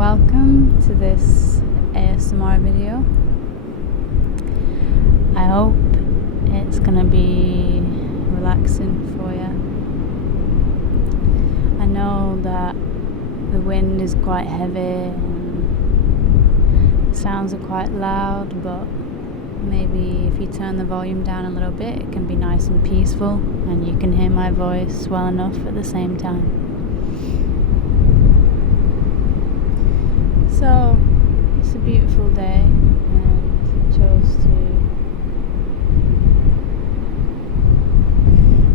Welcome to this ASMR video. I hope it's gonna be relaxing for you. I know that the wind is quite heavy and sounds are quite loud, but maybe if you turn the volume down a little bit, it can be nice and peaceful and you can hear my voice well enough at the same time. So, it's a beautiful day and chose to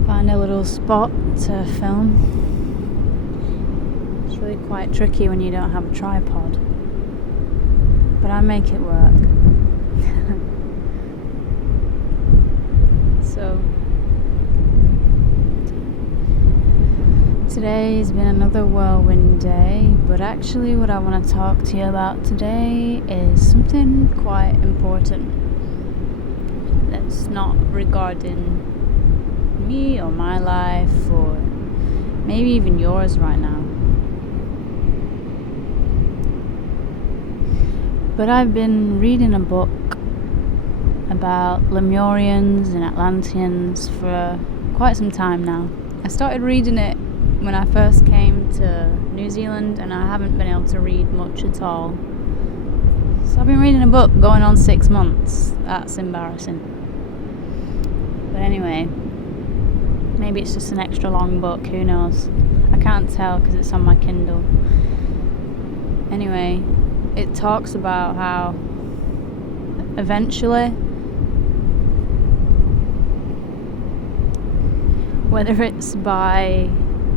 find a little spot to film. It's really quite tricky when you don't have a tripod, but I make it work. So, today has been another whirlwind day, but actually what I want to talk to you about today is something quite important that's not regarding me or my life or maybe even yours right now. But I've been reading a book about Lemurians and Atlanteans for quite some time now. I started reading it when I first came to New Zealand, and I haven't been able to read much at all. So I've been reading a book going on 6 months. That's embarrassing. But anyway, maybe it's just an extra long book, who knows? I can't tell because it's on my Kindle. Anyway, it talks about how eventually, whether it's by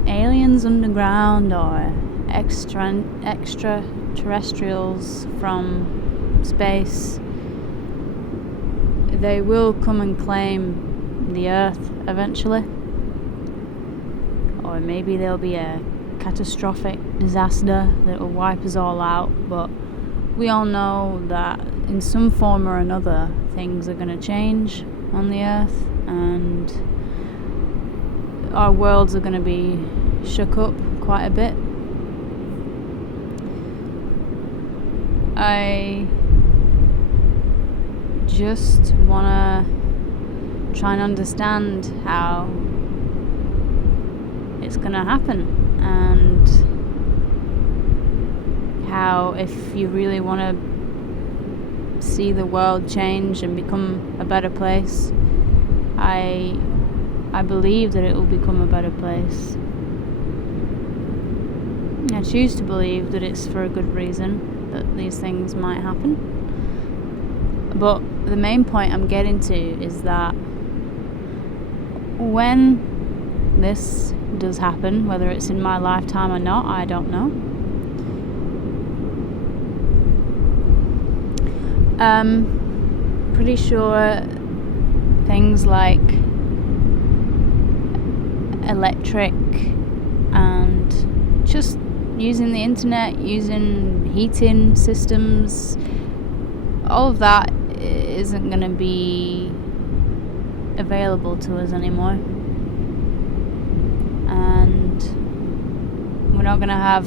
aliens underground or extraterrestrials from space, they will come and claim the Earth eventually. Or maybe there'll be a catastrophic disaster that will wipe us all out, but we all know that in some form or another things are going to change on the Earth, and our worlds are going to be shook up quite a bit. I just want to try and understand how it's going to happen, and how, if you really want to see the world change and become a better place, I believe that it will become a better place. I choose to believe that it's for a good reason that these things might happen. But the main point I'm getting to is that when this does happen, whether it's in my lifetime or not, I don't know. Pretty sure things like electric and just using the internet, using heating systems, all of that isn't going to be available to us anymore. And we're not going to have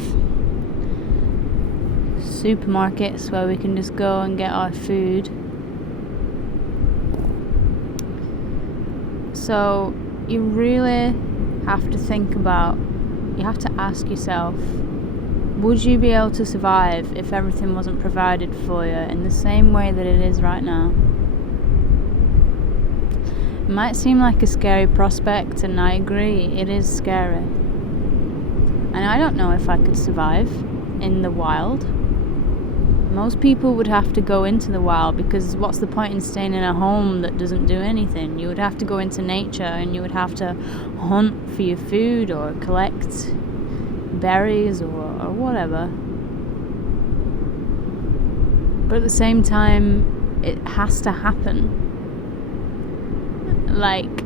supermarkets where we can just go and get our food. So you really have to think about, you have to ask yourself, would you be able to survive if everything wasn't provided for you in the same way that it is right now? It might seem like a scary prospect, and I agree, it is scary. And I don't know if I could survive in the wild. Most people would have to go into the wild, because what's the point in staying in a home that doesn't do anything? You would have to go into nature, and you would have to hunt for your food or collect berries or whatever. But at the same time, it has to happen. Like,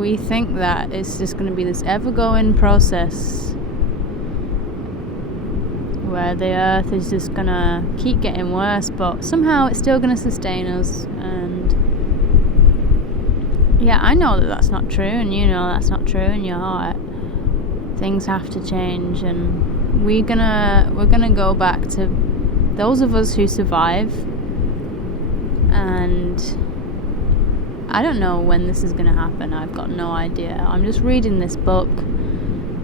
we think that it's just going to be this ever-going process where the Earth is just going to keep getting worse, but somehow it's still going to sustain us. And yeah, I know that that's not true, and you know that's not true in your heart. Things have to change, and we're gonna go back to those of us who survive, and I don't know when this is gonna happen. I've got no idea. I'm just reading this book,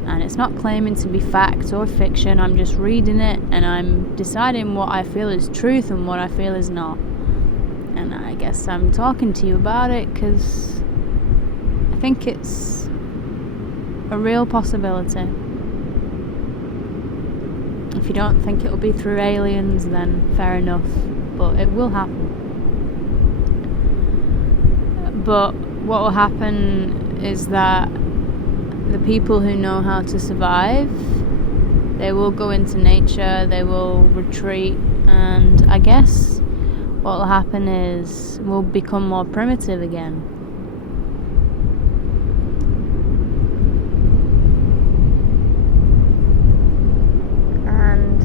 and it's not claiming to be fact or fiction. I'm just reading it, and I'm deciding what I feel is truth and what I feel is not. And I guess I'm talking to you about it because I think it's a real possibility. If you don't think it'll be through aliens, then fair enough, but it will happen. But what will happen is that the people who know how to survive, they will go into nature, they will retreat, and I guess what will happen is we'll become more primitive again. And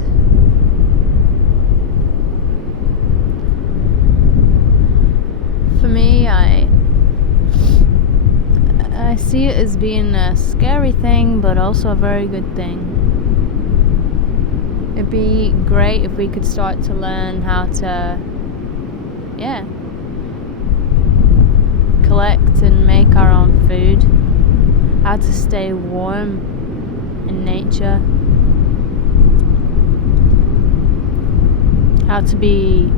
for me, I see it as being a scary thing, but also a very good thing. It'd be great if we could start to learn how to, collect and make our own food, how to stay warm in nature, how to be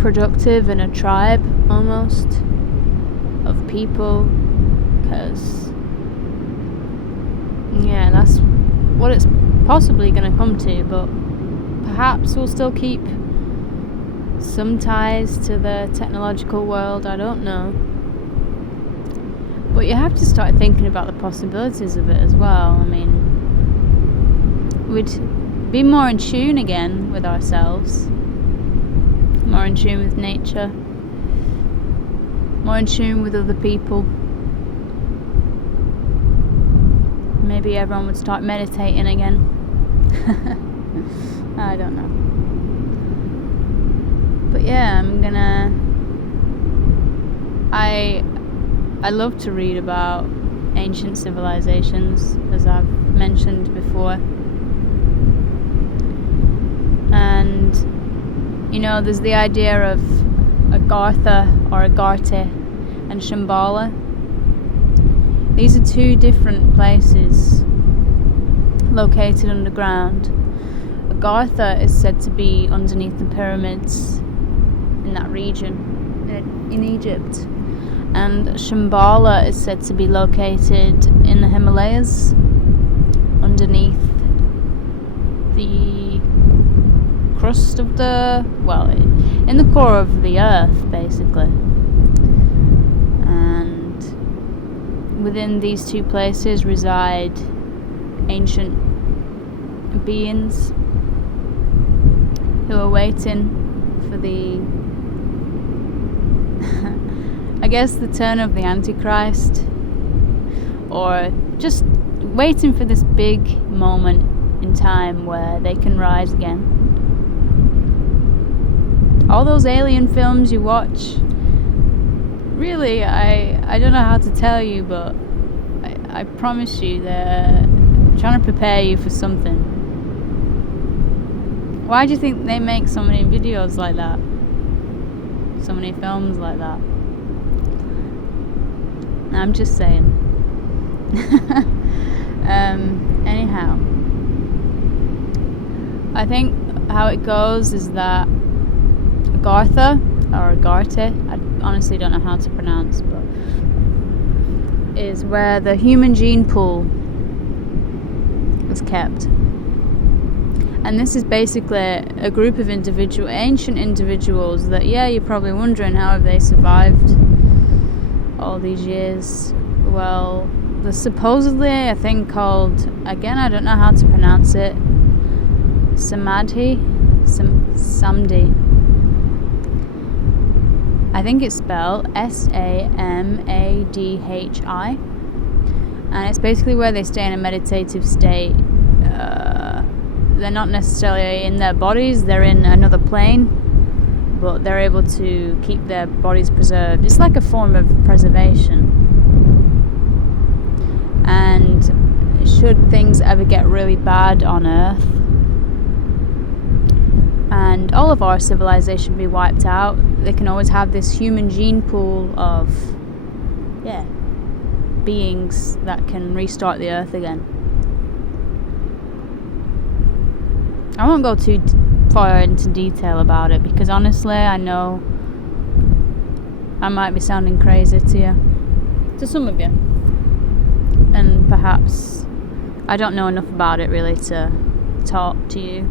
productive in a tribe almost of people. Because that's what it's possibly going to come to, but perhaps we'll still keep some ties to the technological world, I don't know. But you have to start thinking about the possibilities of it as well. I mean, we'd be more in tune again with ourselves, more in tune with nature, more in tune with other people. Maybe everyone would start meditating again. I don't know. But I love to read about ancient civilizations, as I've mentioned before. And, there's the idea of Agartha or Agarte and Shambhala. These are two different places located underground. Agartha is said to be underneath the pyramids in that region in Egypt, and Shambhala is said to be located in the Himalayas underneath the crust of in the core of the earth, basically. Within these two places reside ancient beings who are waiting for the turn of the Antichrist, or just waiting for this big moment in time where they can rise again. All those alien films you watch, really, I don't know how to tell you, but I promise you they're trying to prepare you for something. Why do you think they make so many videos like that? So many films like that? I'm just saying. Anyhow, I think how it goes is that Agartha or Agarte, I honestly don't know how to pronounce, but is where the human gene pool is kept. And this is basically a group of ancient individuals that, you're probably wondering how have they survived all these years. Well, there's supposedly a thing called, again, I don't know how to pronounce it, Samdhi. I think it's spelled Samadhi, and it's basically where they stay in a meditative state. They're not necessarily in their bodies, they're in another plane, but they're able to keep their bodies preserved. It's like a form of preservation. And should things ever get really bad on Earth and all of our civilization be wiped out, they can always have this human gene pool of beings that can restart the Earth again. I won't go too far into detail about it because honestly I know I might be sounding crazy to some of you, and perhaps I don't know enough about it really to talk to you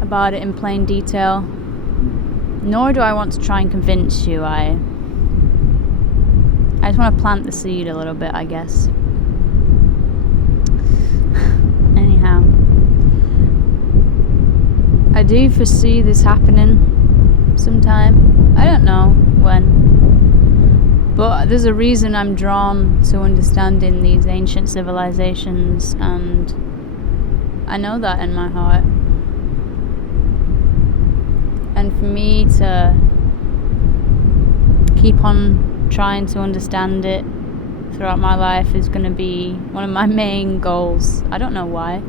about it in plain detail, nor do I want to try and convince you. I just want to plant the seed a little bit, I guess. Anyhow, I do foresee this happening sometime. I don't know when, but there's a reason I'm drawn to understanding these ancient civilizations, and I know that in my heart. And for me to keep on trying to understand it throughout my life is going to be one of my main goals. I don't know why.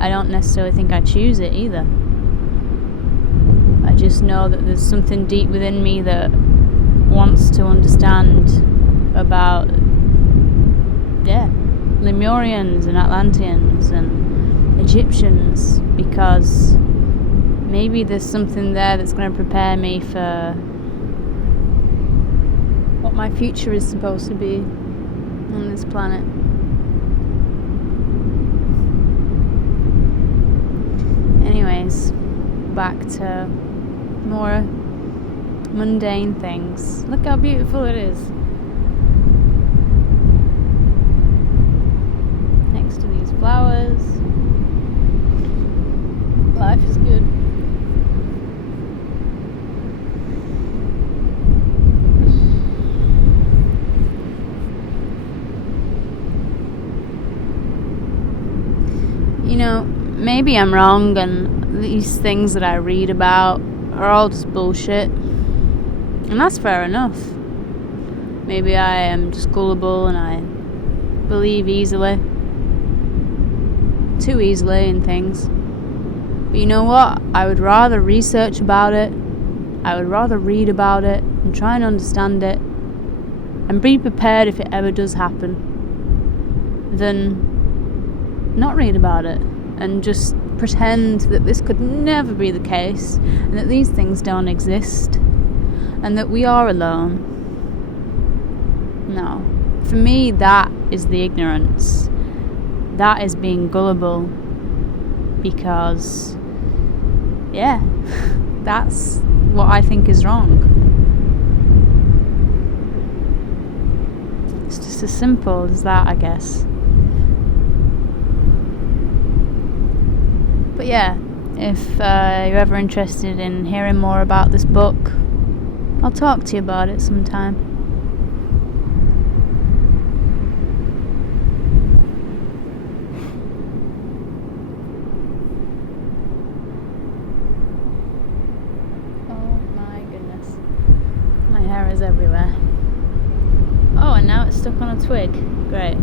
I don't necessarily think I choose it either. I just know that there's something deep within me that wants to understand about Lemurians and Atlanteans and Egyptians, because maybe there's something there that's going to prepare me for what my future is supposed to be on this planet. Anyways, back to more mundane things. Look how beautiful it is next to these flowers. Life is good. You know, maybe I'm wrong and these things that I read about are all just bullshit. And that's fair enough. Maybe I am just gullible and I believe easily. Too easily in things. But you know what? I would rather research about it. I would rather read about it and try and understand it and be prepared if it ever does happen than not read about it and just pretend that this could never be the case and that these things don't exist and that we are alone. No. For me, that is the ignorance. That is being gullible, because that's what I think is wrong. It's just as simple as that, I guess. But yeah, if you're ever interested in hearing more about this book, I'll talk to you about it sometime. Oh my goodness. My hair is everywhere. Oh, and now it's stuck on a twig. Great.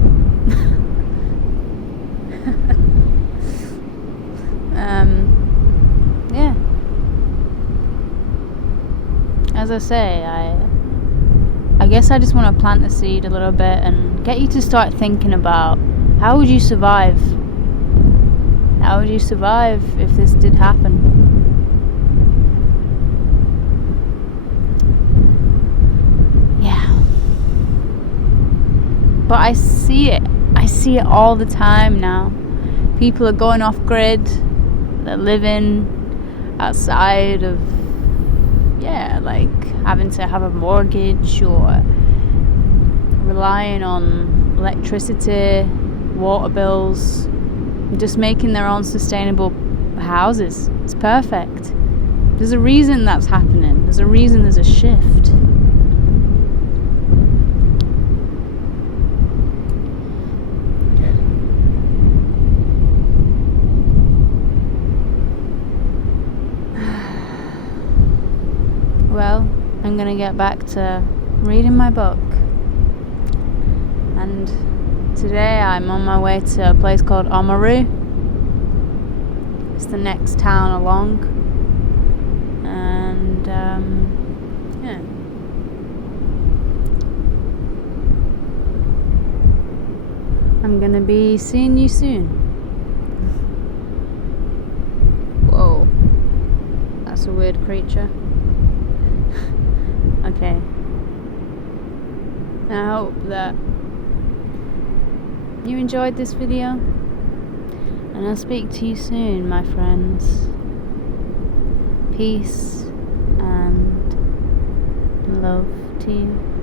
As I say, I guess I just want to plant the seed a little bit and get you to start thinking about how would you survive? How would you survive if this did happen? Yeah. But I see it all the time now. People are going off grid. They're living outside of, like having to have a mortgage or relying on electricity, water bills, just making their own sustainable houses. It's perfect. There's a reason that's happening. There's a reason there's a shift. Well, I'm going to get back to reading my book and Today I'm on my way to a place called Oamaru. It's the next town along. And yeah. I'm gonna be seeing you soon. Whoa. That's a weird creature. Okay. I hope that you enjoyed this video, and I'll speak to you soon, my friends. Peace and love to you.